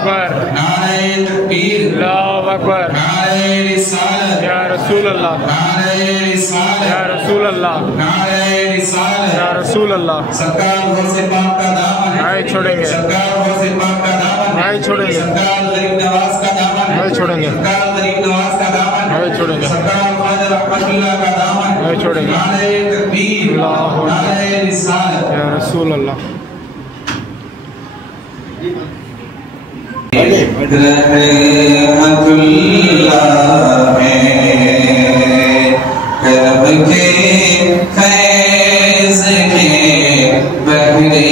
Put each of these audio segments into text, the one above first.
अकबर, नारे तकबीर, अल्लाहु अकबर, नारे रिसालत, या रसूल अल्लाह, नारे रिसालत, या रसूल अल्लाह, नारे रिसालत, या रसूल अल्लाह। सरकार गौसे पाक का दामन नहीं छोड़ेंगे, सरकार गौसे पाक का दामन नहीं छोड़ेंगे, सरकार गरीब नवाज का दामन नहीं छोड़ेंगे, सरकार गरीब नवाज का दामन नहीं छोड़ेंगे, सरकार ख्वाजा रहमतुल्लाह का दामन नहीं छोड़ेंगे। नारे तकबीर, अल्लाहु अकबर, नारे रिसालत, या रसूल अल्लाह। रहमतुल्लाह करब के फैज़ के बहरे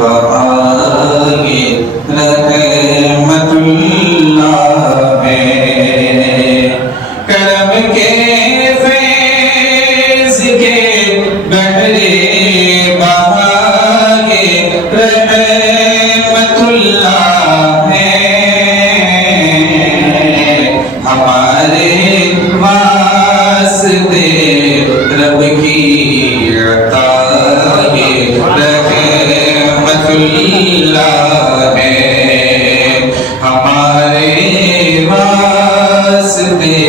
बहाए रहमतुल्लाह करब के फैज़ के बहरे बहाए रहमतुल्लाह हमारे वास्ते रब की अता ये रहमतुल्लाह है हमारे वास्ते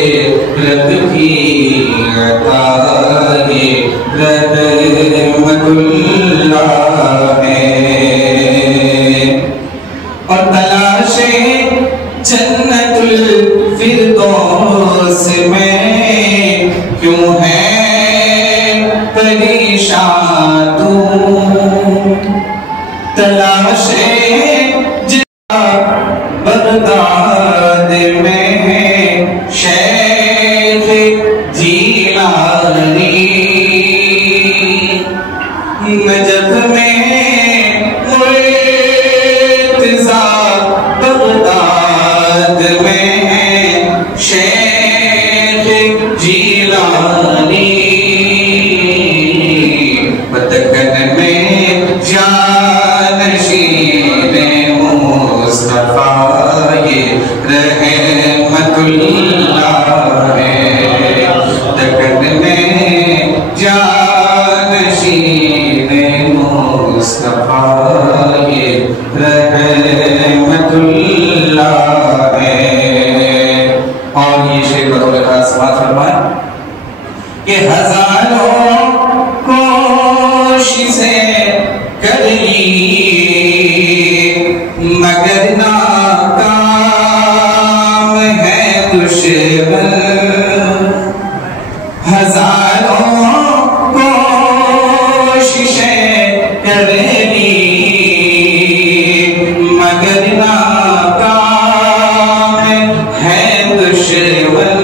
रब की अता ये रहमतुल्लाह है और तलाशे जन्नतुल फिरदौस में क्यों है परेशान तू तलाशे बगदाद में है शेख जीलानी नजफ में मुर्तज़ा बगदाद में है शेख जीलानी बदकन में जानशीन मुस्तफा ये रहमतुल्लाह है बदकन में जानशीन मुस्तफा ये रहमतुल्लाह है और ये शेर बतौर खास बात फरमाए कि हजारों कोशिशें कर ली मगर नाकाम है दुश्मन हजारों कोशिशें कर ली मगर नाकाम है दुश्मन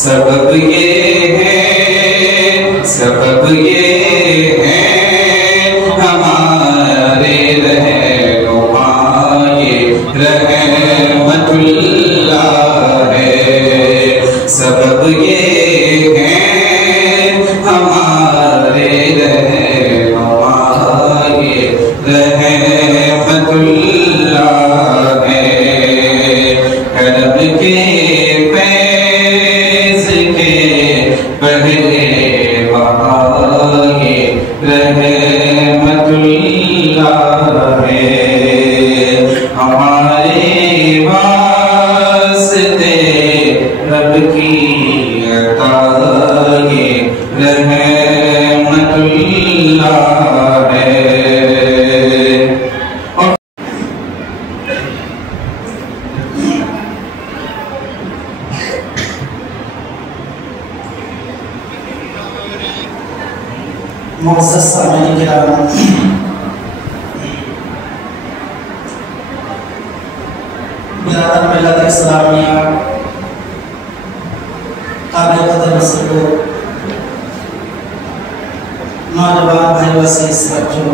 सबब ये है हमारे रहनुमाए रहमतुल्लाह है सबब ये है हमारे रहनुमाए रहमतुल्लाह है करब के फैज़ के बहरे बहाए रहमतुल्लाह है हमारे वास्ते रब की अता ये रहमतुल्लाह है मुअज़्ज़ज़ सामीईन किराम बिरादर मिल्लत इस्लामिया काबिल कदर रसूल नौजवान भाई वसीस बच्चों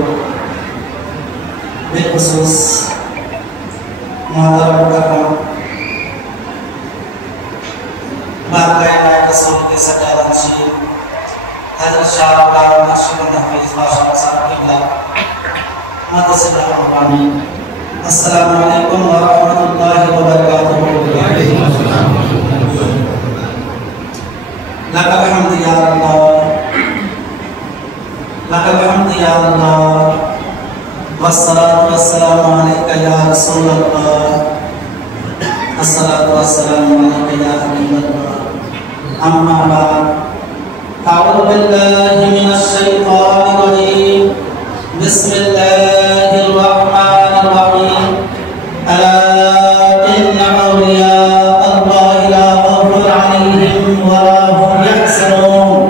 बिलखुसूस मोहतरम मुकर्रम बारगाह रसूल के सच्चाई हज़रत शाह नाशिरुद्दीन हफीज़ माशाअल्लाह साहब क़िबला मुतसिल अस्सलामु अलैकुम व रहमतुल्लाहि व बरकातुहू लकल हम्द या अल्लाह लकल हम्द या अल्लाह व वस्सलातु वस्सलामु अलैका या रसूलल्लाह, अस्सलातु वस्सलामु अलैका या हबीबल्लाह, अम्मा बाद, अऊज़ु बिल्लाहि मिनश शैतानिर रजीम, बिस्मिल्लाहिर रहमानिर रहीम, अला इन्ना औलिया अल्लाहि ला खौफुन अलैहिम व ला हुम यहज़नून।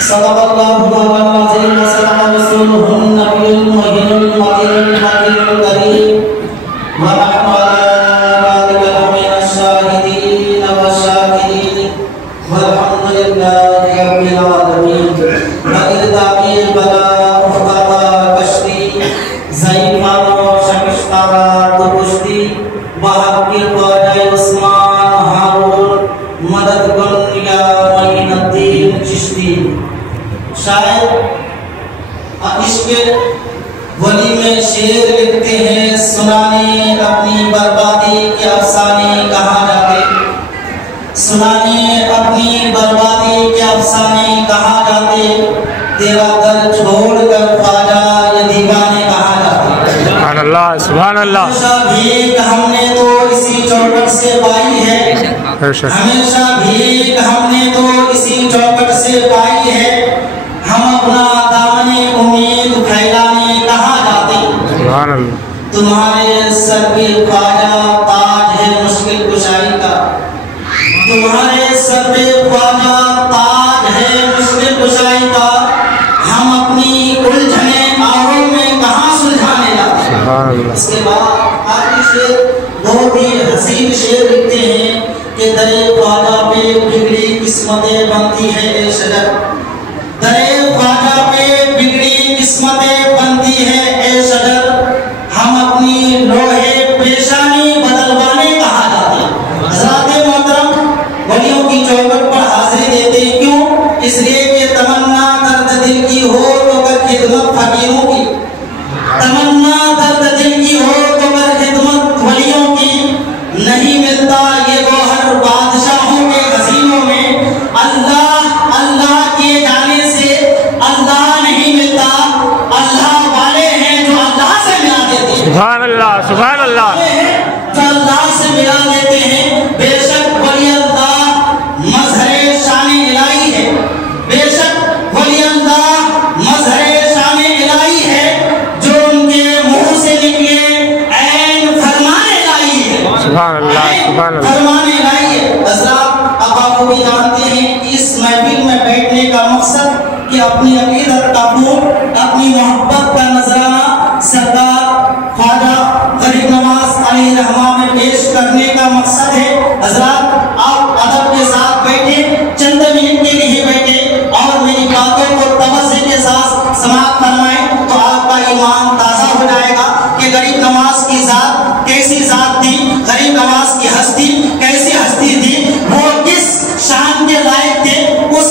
सदक़ल्लाहु मौलाना अज़ीम व सदक़ रसूलुहुन नबियुल मुहीनुल मतीनुल मतीनुल करीम व नहनु अला ज़ालिका मिनश शाहिदीन व शाकिरीन वल्हम्दुलिल्लाहि रब्बिल आलमीन। बगिरदाबिल बला उफ़क़ा कश्ती ज़ईफ़ानो शकिश्तारा दुकुश्ती बहक़ी क़ाज़ी उस्मान हारून मदद गुन या मोइनुद्दीन चिश्ती। शायद इश्क़ वली में शेर लिखते हैं, सुनाने अपनी बर्बादी के अफसाने कहाँ जाते, सुनाने अपनी बर्बादी के अफसाने कहाँ जाते, तेरा दर छोड़कर ख्वाजा ये दीवाने कहाँ जाते। सुभान अल्लाह, सुभान अल्लाह। हमेशा भीख हमने तो इसी चौखट से पाई है, हमेशा भीख हमने तो इसी चौखट से पाई है, हम अपना दामने उम्मीद फैलाने कहाँ जाते। सुभान अल्लाह। तुम्हारे सर पे ख्वाजा ताज है मुश्किल कुशाई का, तुम्हारे सर पे ख्वाजा ताज है मुश्किल कुशाई का, हम अपनी उलझने आहों में कहाँ सुलझाने जाते। सुभान अल्लाह। इसके बाद आखिरी शेर बहुत ही हसीन शेर लिखते हैं कि दरे ख्वाजा पे बिगड़ी किस्मतें बनती है ए शजर, दरे ख्वाजा पे बिगड़ी किस्मतें बनती है ए शजर, हम अपनी लोहे पेशानी बदलवाने कहाँ जाते। हज़रात मोहतरम वलियों की चौखट पर हाजिरी देते क्यों, इसलिए कि तमन्ना दर्द दिल की हो तो कर खिदमत फकीरों की, तमन्ना दर्द दिल की हो तो कर खिदमत वलियों की, नहीं मिलता ये गौहर बादशाहों के खजीनों में, अल्लाह अल्लाह किए जाने से अल्लाह नहीं मिलता, अल्लाह वाले हैं जो अल्लाह से मिला देते हैं। सुभान अल्लाह, सुभान अल्लाह। जो अल्लाह से मिला देते हैं। बेशक वली अल्लाह मज़हरे शान इलाही है, बेशक वली अल्लाह मज़हरे शान इलाही है, जो उनके मुंह से निकले ऐन फरमान इलाही है। सुभान अल्लाह, सुभान अल्लाह। फरमान इलाही है। हज़रात अब आप भी जानते हैं कि इस महफिल में बैठने का मकसद कि अपनी अकीदत का फूल, अपनी मोहब्बत का नजराना सरदार ख्वाजा गरीब नवाज अलैहि रहमा में पेश करने का मकसद है। हज़रात आप अदब के साथ बैठे, चंद मिनट के लिए बैठे और मेरी बातों को तवज्जो के साथ समाअत फरमाएं तो आपका ईमान ताज़ा हो जाएगा कि गरीब नवाज की ज़ात कैसी ज़ात थी, गरीब नवाज की हस्ती कैसी हस्ती थी, वो किस शान के लायक थे, उस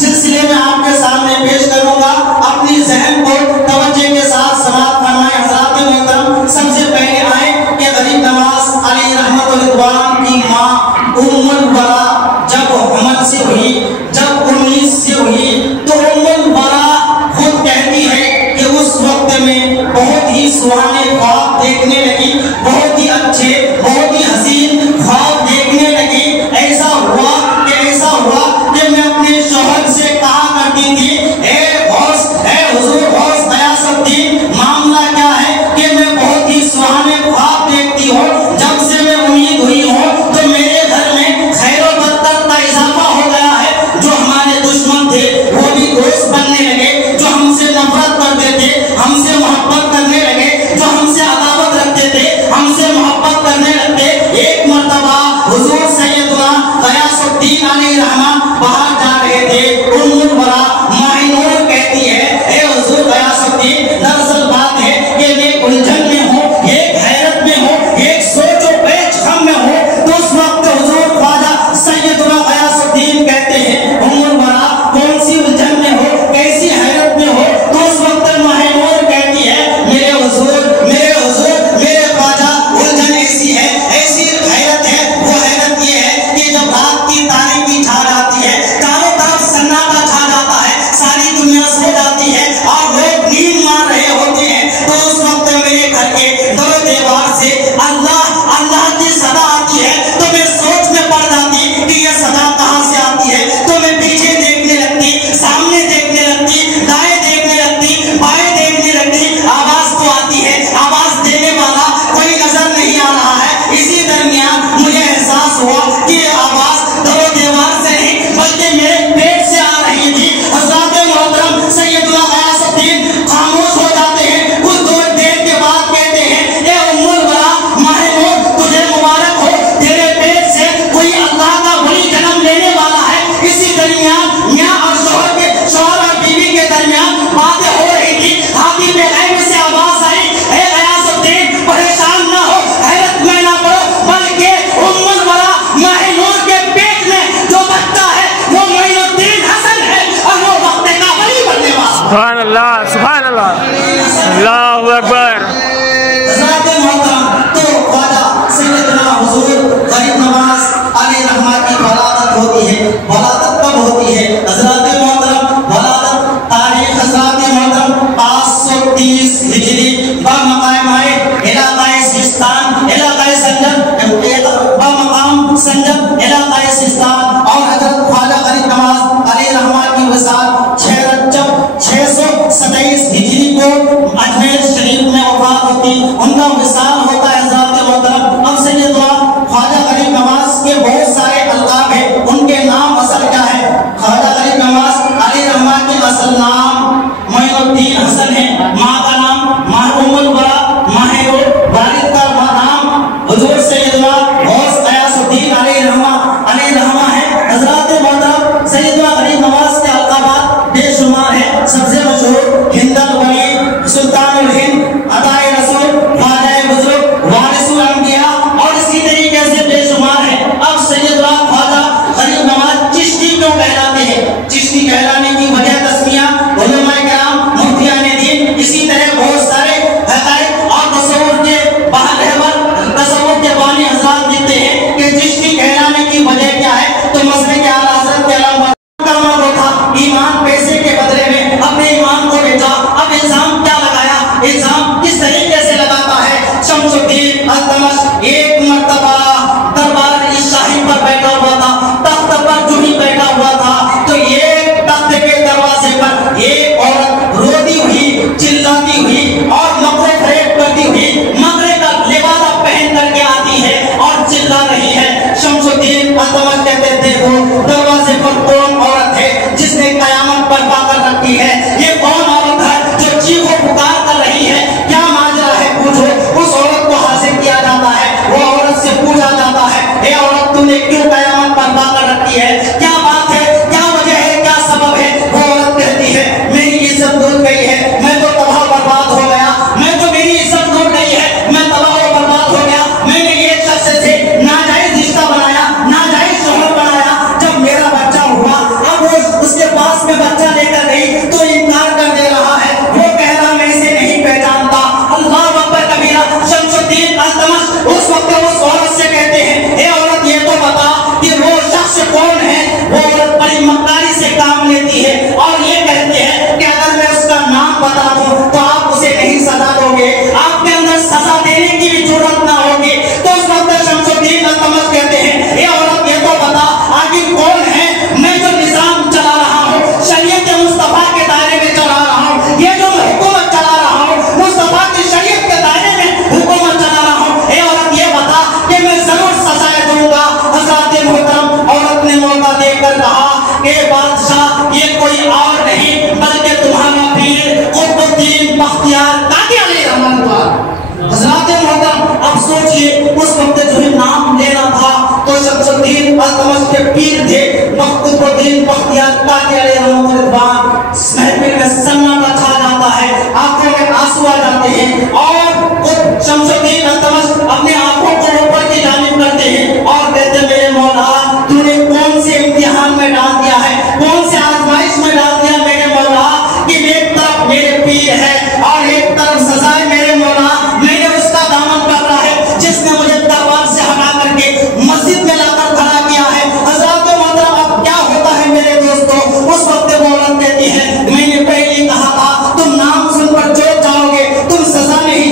सिलसिले में आपके सामने पेश करूंगा। अपनी ज़हन को तवज्जो के साथ समाअत फरमाएं। हज़रात मोहतरम सबसे पहले आए कि गरीब नवाज अलैहि रहमतुल रिज़वान की माँ उम्मुल बरा जब हमल से हुई, जब 19 से हुई, तो उम्मुल बरा खुद कहती है कि उस वक्त में बहुत ही सुहाने ख्वाब देखने लगी, बहुत ही अच्छे, बहुत ही हसीन ख्वाब देखने लगी। ऐसा हुआ कि मैं अपने शौहर से कहा करती थी, ए गौस, ए हुजूर गौस गयासुद्दीन, मामला क्या है कि मैं बहुत ही सुहाने ख्वाब देखती हूँ, जब से मैं उम्मीद हुई हूँ तो मेरे घर में खैर व बरकत का इजाफा हो गया है। जो हमारे दुश्मन थे वो भी दोस्त बनने लगे, जो हमसे नफरत करते थे हमसे मोहब्बत करने लगे, जो हमसे अदावत रखते थे हम सुभान अल्लाह, सुभान अल्लाह, अल्लाहु अकबर। हज़रात मोहतरम, तो ख्वाजा सैयदना हुजूर गरीब नवाज अलैहि रहमत की वलादत होती है। वलादत कब होती है हज़रात मोहतरम? वलादत तारीख हज़रात मोहतरम 530 हिजरी बमकाम है इलाकाए सिस्तान, इलाकाए संजर, बमकाम संजर, इलाकाए सिस्तान। और हज़रत ख्वाजा गरीब नवाज अलैहि रहमत की वसात 627 हिजरी को अजमेर शरीफ में वफात होती, उनका विसाल होता है हज़रात मोहतरम। अब सैयदना ख्वाजा गरीब नवाज के बहुत सारे अलकाब हैं, उनके नाम असल क्या है? ख्वाजा गरीब नवाज अलैहि रहमत के असल नाम मोइनुद्दीन हसन है, माँ का नाम महबूबुल वरा माहिरुल, वालिद का नाम हुजूर सैयदना गौस गयासुद्दीन अलैहि रहमा है। हज़रात मोहतरम, सैयदना गरीब नवाज के अलकाबात बेशुमार है। सबसे मशहूर हिंदल वली, सुल्तानुल हिंद, अताए रसूल, ख्वाजा बुजुर्ग, वारिसुल अंबिया, और इसी तरीके से बेशुमार है। अब सैयदना ख्वाजा गरीब नवाज चिश्ती क्यों कहलाते हैं? चिश्ती कहलाने की वजह तस्मिया उलमाए किराम, मुफ्तियाने दीन, इसी तरह बहुत सारे हक़ाइक़ और तसव्वुर के तसव्वुर के बानी हज़रात लिखते हैं कि चिश्ती कहलाने की वजह क्या है। तो मसले के आला हज़रत के अलावा ईमान पैसे के बदले में अपने ईमान को बेचा। अब इल्जाम क्या लगाया? इल्जाम किस तरीके से लगाता है? शमसुद्दीन अल्तमश एक मर्तबा दरबार शाही पर बैठा हुआ था, तख्त पर जो ही बैठा हुआ था, तो ये तख्त के दरवाजे पर एक औरत रोती हुई, चिल्लाती हुई और मकरे फरेब करती हुई मकरे का लिबासा पहन करके आती है और चिल्ला रही है। शमसुद्दीन अल्तमश कहते देखो दरवाजे पर कौन औरत है जिसने कयामत बर्पा कर रखी है? ये कौन औरत है जो चीखो पुकार कर रही है? क्या माजरा है पूछो। उस औरत को हाजिर किया जाता है, वो औरत से पूछा जाता है, ए औरत तूने क्यों कयामत बर्पा कर रखी है? क्या बात है, क्या वजह है, क्या सबब है? वो औरत कहती है मेरी इज्जत लूट गई है, मैं तो तबाह बर्बाद हो गया, मैं तो मेरी इज्जत लूट गई है, मैं तबाह बर्बाद हो गया। मैंने ये शख्स से नाजायज रिश्ता बनाया, नाजायज शोहरत बनाया। जब मेरा बच्चा हुआ, अब वो उसके पास में बच्चा लेकर गई तो इनकार कर दे रहा है, वो कह रहा मैं इसे नहीं पहचानता। अल्लाह अकबर कबीरा। शमसुद्दीन अल्तमश उस वक्त उस औरत से कहते हैं ए औरत ये तो बता कि वो शख्स कौन है? वो औरत बड़ी मक्कारी से काम लेती है और ये कहते हैं कि अगर मैं उसका नाम बता दूं तो आप उसे नहीं सजा दोगे, आपके अंदर सजा देने की भी जरूरत ना होगी। तो उस वक्त शमसुद्दीन अल्तमश कहते हैं ए औरत ये तो बता आखिर कौन है? मैं जो निजाम चला रहा हूँ, शरीयत मुस्तफा के दायरे में चला रहा हूँ, ये जो मैं हुकूमत चला रहा हूँ, मुस्तफा की शरीयत के दायरे में हुकूमत चला रहा हूँ। ए औरत ये बता कि मैं जरूर सजाएं दूंगा। हज़रात मोहतरम, औरत ने मौका देकर कहा कि बादशाह ये कोई और नहीं बल्कि तुम्हारा पीर कुतुबुद्दीन बख्तियार काकी अलैहि रहमत हुआ। हज़रात मोहतरम, अब सोचिए उस वक्त जो नाम लेना था तो शमसुद्दीन अल्तमश के पीर थे कुतुबुद्दीन बख्तियार काकी अलैहि रहमत। महफिल में सन्नाटा छा जाता है, आंखों में आंसू आ जाते हैं और शमसुद्दीन अल्तमश अपने आंखों को ऊपर की जानिब करते हैं और कहते मेरे मौला तूने कौन से इम्तिहान में डाल दिया है, कौन से आजमाइश में डाल दिया मेरे मौला कि एक तरफ मेरे पीर है और एक तरफ सजा है मेरे मौला। मैंने उसका दामन पकड़ा है जिसने मुझे दरबार से हटा करके मस्जिद में लाकर खड़ा किया है। हज़रात मोहतरम, अब क्या होता है मेरे दोस्तों? उस वक्त वो औरत कहती है मैंने पहले कहा था तुम नाम सुनकर चोट जाओगे, तुम सजा नहीं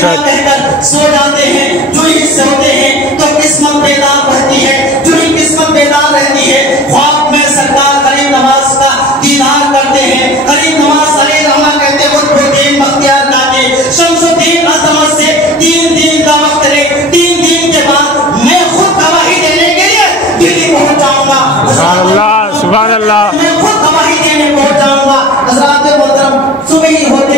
कहकर सो जाते हैं, जो ही सोते हैं तो किस्मत बेदार रहती है, जो ही किस्मत बेदार रहती है। ख्वाब में सरकार करीम नवाज का दीदार करते हैं। करीम नवाज अलैहिर्रहमा कहते हैं कुतुबुद्दीन बख्तियार काकी शमसुद्दीन अज़मत से 3 दिन का वक्त ले, 3 दिन के बाद मैं खुद गवाही देने के लिए दिल्ली पहुंच जाऊंगा। सुभान अल्लाह, मैं खुद गवाही देने पहुंच जाऊंगा। हज़रात मोहतरम, सुबह होते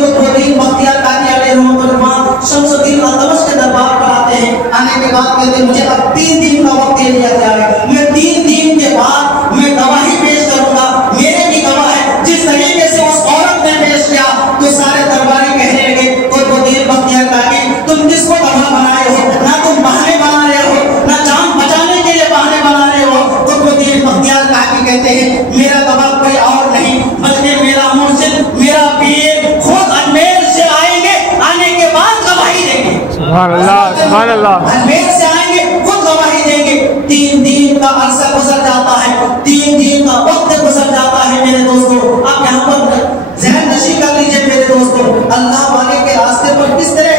कुतुबुद्दीन बख्तियार काकी अलैहिर्रहमा शमसुद्दीन अज़मत के दरबार पर आते हैं। आने के बाद कहते हैं मुझे अब 3 दिन का वक्त दे दिया गया है, मैं 3 दिन के बाद मैं गवाही पेश करूंगा। मेरे भी गवाह है। जिस तरीके से उस औरत ने पेश किया तो सारे दरबारी कहने लगे कुतुबुद्दीन बख्तियार काकी तुम किसको गवाह बनाए हो? ना तुम बहाने बना रहे हो, ना जान बचाने के लिए बहाने बना रहे हो। कुतुबुद्दीन बख्तियार काकी कहते हैं मेरा गवाह कोई और नहीं बल्कि मेरा मुर्शिद, मेरा पीर खुद अजमेर से आएंगे, आने के बाद गवाही देंगे। सुभान अल्लाह, अजमेर से आएंगे, खुद गवाही देंगे। 3 दिन का अरसा गुजर जाता है, 3 दिन का वक्त गुजर जाता है। मेरे दोस्तों, आप यहाँ पर ज़हन नशी कर लीजिए मेरे दोस्तों, अल्लाह वाले के रास्ते पर किस तरह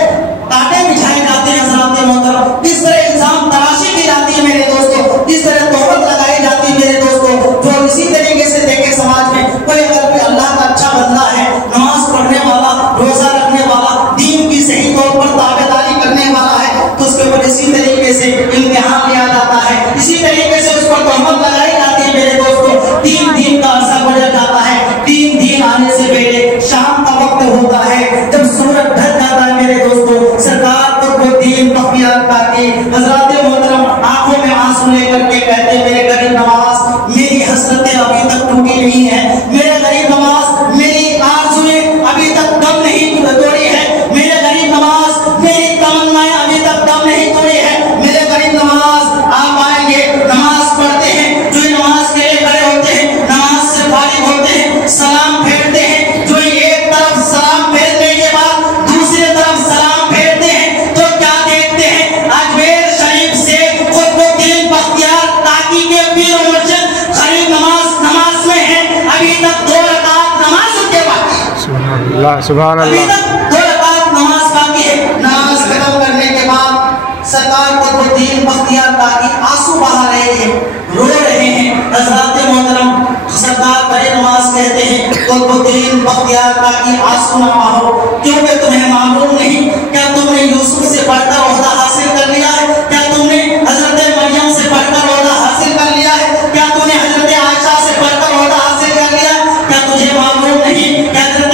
कांटे बिछाए जाते हैं हज़रात मोहतरम, किस तरह इल्जाम तराशी की जाती है मेरे दोस्तों, किस तरह तोहमत लगाई जाती है मेरे दोस्तों। जो इसी तरीके से देखे समाज में कोई अगर कोई अल्लाह का अच्छा बंदा है, नमाज पढ़ने वाला, रोजा रखने वाला, दीन की सही तौर पर ताबेदारी करने वाला है, तो उसके ऊपर इसी तरीके से इम्तिहान लिया जाता है, इसी तरीके से उस पर तोहमत लगाई जाती है मेरे दोस्तों। 3 दिन का अरसा गुजर जाता है। 3 दिन आने से पहले शाम का वक्त होता है, जब सूरज ढल जाता है मेरे दोस्तों, सरकार कुतुबुद्दीन बख्तियार काकी हज़रात मोहतरम आंखों में आंसू लेकर के कहते हैं मेरे गरीब नवाज, मेरी हसरतें अभी तक टूटी नहीं है, मेरे गरीब नवाज मेरी आरज़ुएं अभी तक दम नहीं तोड़ी है, मेरे गरीब नवाज मेरी तमन्नाएं अभी तक दम नहीं तोड़ी है। मेरे गरीब नवाज आप आएंगे, नमाज पढ़ते हैं, जो नमाज के लिए खड़े होते हैं, नमाज से फारिग होते हैं, सलाम फेरते हैं, जो एक तरफ सलाम फेरने के बाद दूसरी तरफ सलाम फेरते हैं तो क्या देखते हैं? अजमेर शरीफ से कुतुबुद्दीन बख्तियार काकी के पीर मुर्शिद करीब नमाज में है, अभी तक 2 रकात नमाज उनके बाकी है। सुभान अभी अल्लाह, तक 2 रकात नमाज बाकी है। नमाज खत्म करने के बाद सरकार कुतुबुद्दीन बख्तियार काकी आंसू बहा रहे हैं, रो रहे हैं। हज़रात मोहतरम, सरकार बड़े नमाज कहते हैं कुतुबुद्दीन बख्तियार काकी आंसू ना बहाओ, क्योंकि तुम्हें मालूम नहीं क्या तुमने यूसुफ से बढ़कर ओहदा हासिल कर लिया है? क्या तुमने हजरत मरियम से बढ़कर ओहदा हासिल कर लिया है? क्या तुमने हजरत आयशा से बढ़कर ओहदा हासिल कर लिया है? क्या तुझे मालूम नहीं कि हजरत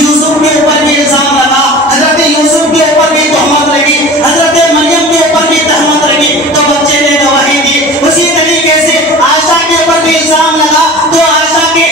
यूसुफ के ऊपर भी इल्जाम लगा, हजरत यूसुफ के ऊपर भी तोहमत लगी, हजरत मरियम के ऊपर भी तहमत लगी तो बच्चे ने गवाही दी। उसी तरीके से आयशा के ऊपर भी इल्जाम लगा तो आयशा के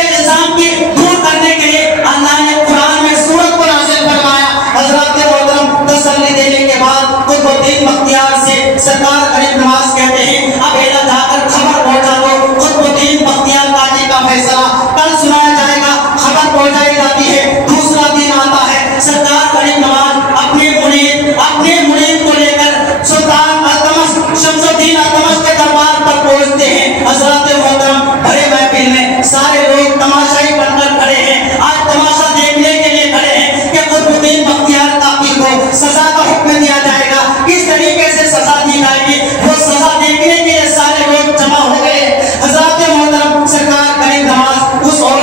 इल्जाम की दूर करने के लिए अल्लाह ने कुरान में सूरत को नाज़िल फरमाया। हज़रात मोहतरम, तसल्ली देने के बाद कुतुबुद्दीन बख्तियार से सरकार करीब नवाज कहते हैं अब एला जाकर खबर पहुंचा दो, कुतुबुद्दीन बख्तियार काकी का फैसला कल सुनाया जाएगा। खबर पहुंचाई जाती है, दूसरा दिन आता है, सरकार करीब नवाज अपने मुरीद को लेकर सुल्तान अल्तमश शमसुद्दीन अल्तमश के दरबार पर पहुंचते हैं। हज़रात मोहतरम, भरे महफिल में सारे लोग तमाशाई बनकर खड़े हैं, आज तमाशा देखने के लिए खड़े हैं कि कुतुबुद्दीन बख्तियार काकी को सजा का हुक्म दिया जाएगा। किस तरीके से सजा दी जाएगी वो सजा देखने के लिए सारे लोग जमा हो गए। हज़रात मोहतरम, सरकार करीब नवाज उस औरत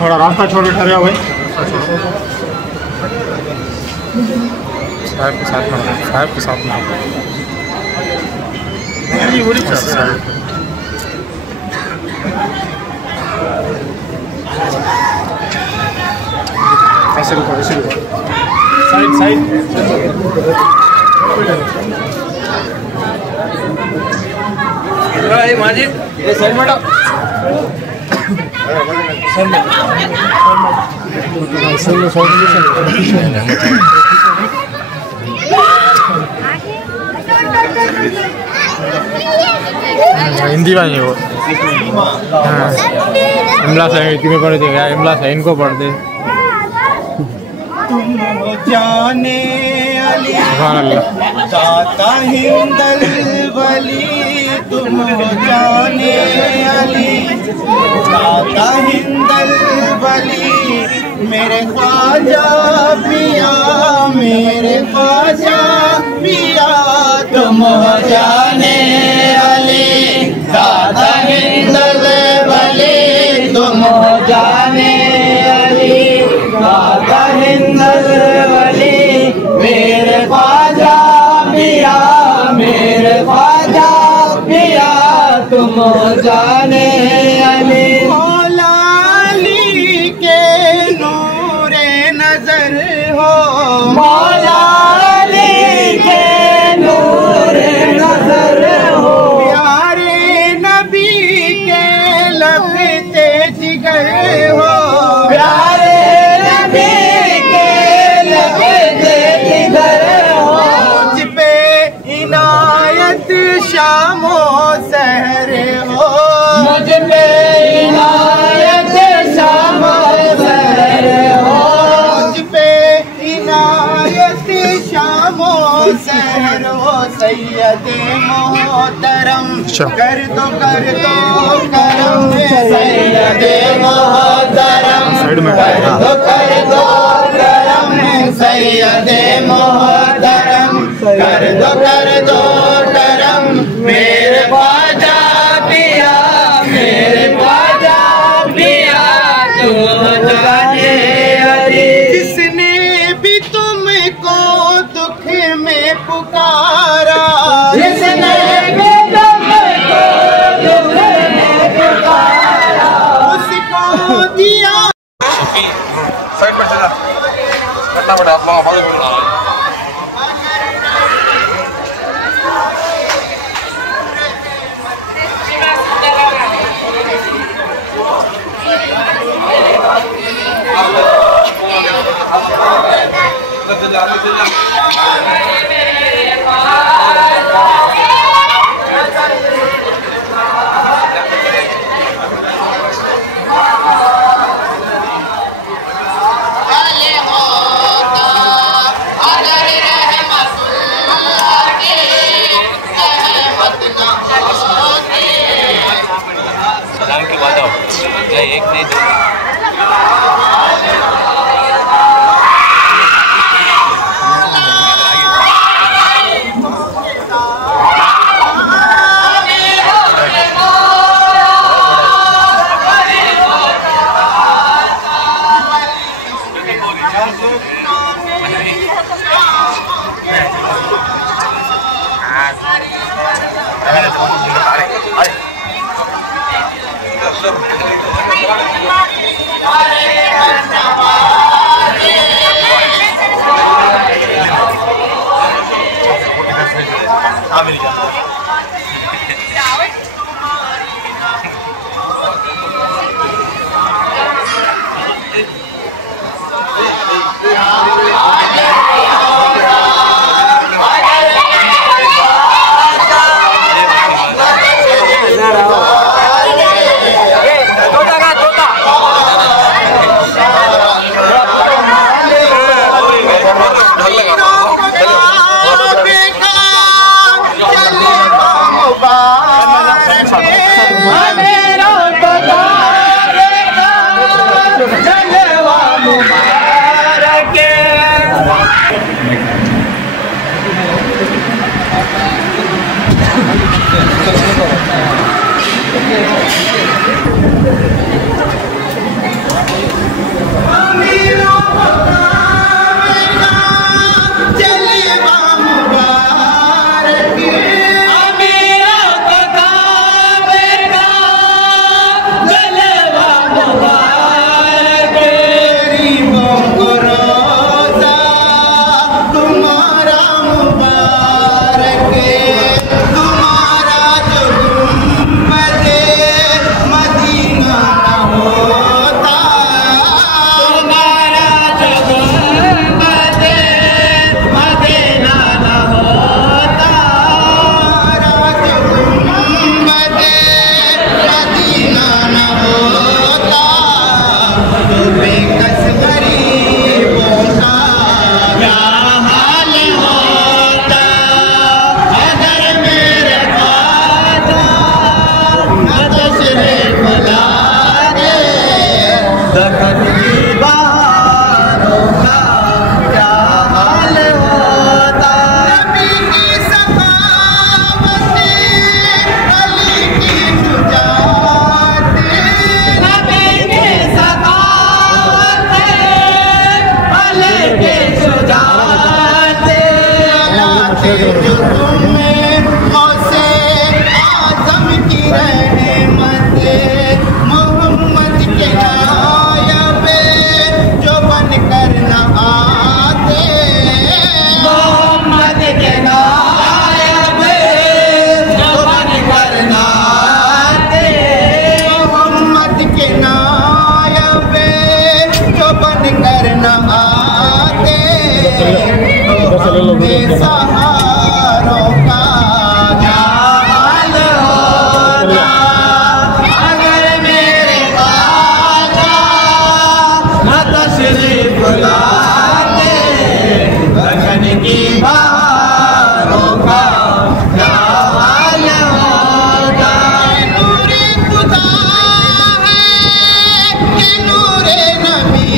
थोड़ा रास्ता छोड़ो ठहरे हो भाई। साहब के साथ में ऐसे रुको साइड माजिद ये साइड में हिंदी में वो इमला साहब में पढ़ देगा इमला साहब इनको पढ़ दे जाने अली दाता हिंदल वली तुम जाने अली दाता हिंदल वली मेरे ख्वाजा पिया तुम जाने अली दाता हिंदल वली तुम जाने अली दाता हिंदल वली मेरे ख्वाजा पिया तुम जाने अली मौला अली के नूरे नजर हो मौला अली के नूरे नजर हो प्यारे नबी के लगते जिगर हो प्यारे नबी के लगते जिगर हो मुझ पे इनायत शामो सहर हो मुझ पे इनायत शामो सहर हो मुझ पे इनायत शामो सहर हो सैयद मोहतरम कर दो करम सैयद कर दो करम सैयदे मोहतरम, कर दो करम मेरे ख्वाजा पिया, मेरे ख्वाजा पिया तुम जाने अली। जिसने भी तुमको दुख में पुकारा, जिसने भी तुमको दुख में पुकारा, उसको दिया। साइड पर चला करना पड़ा आप लोग के बाद आओ, एक नहीं दो। सहारों का क्या हाल होता अगर मेरे ख्वाजा न तशरीफ लाते, लगन की बहारों का क्या हाल होता। नूरे खुदा है कि नूरे नबी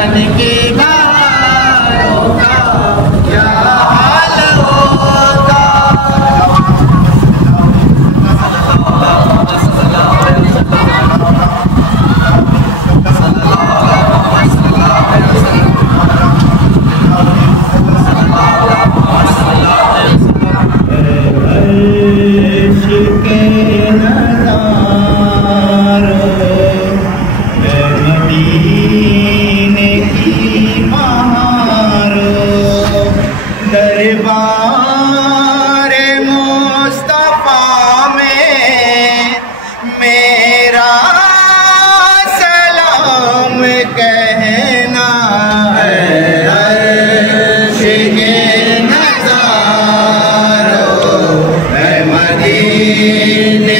वतन के भाइयों का क्या हाल होगा। दरबार मुस्तफा में मेरा सलाम कहना है। अर्श के नज़ारों है मदीने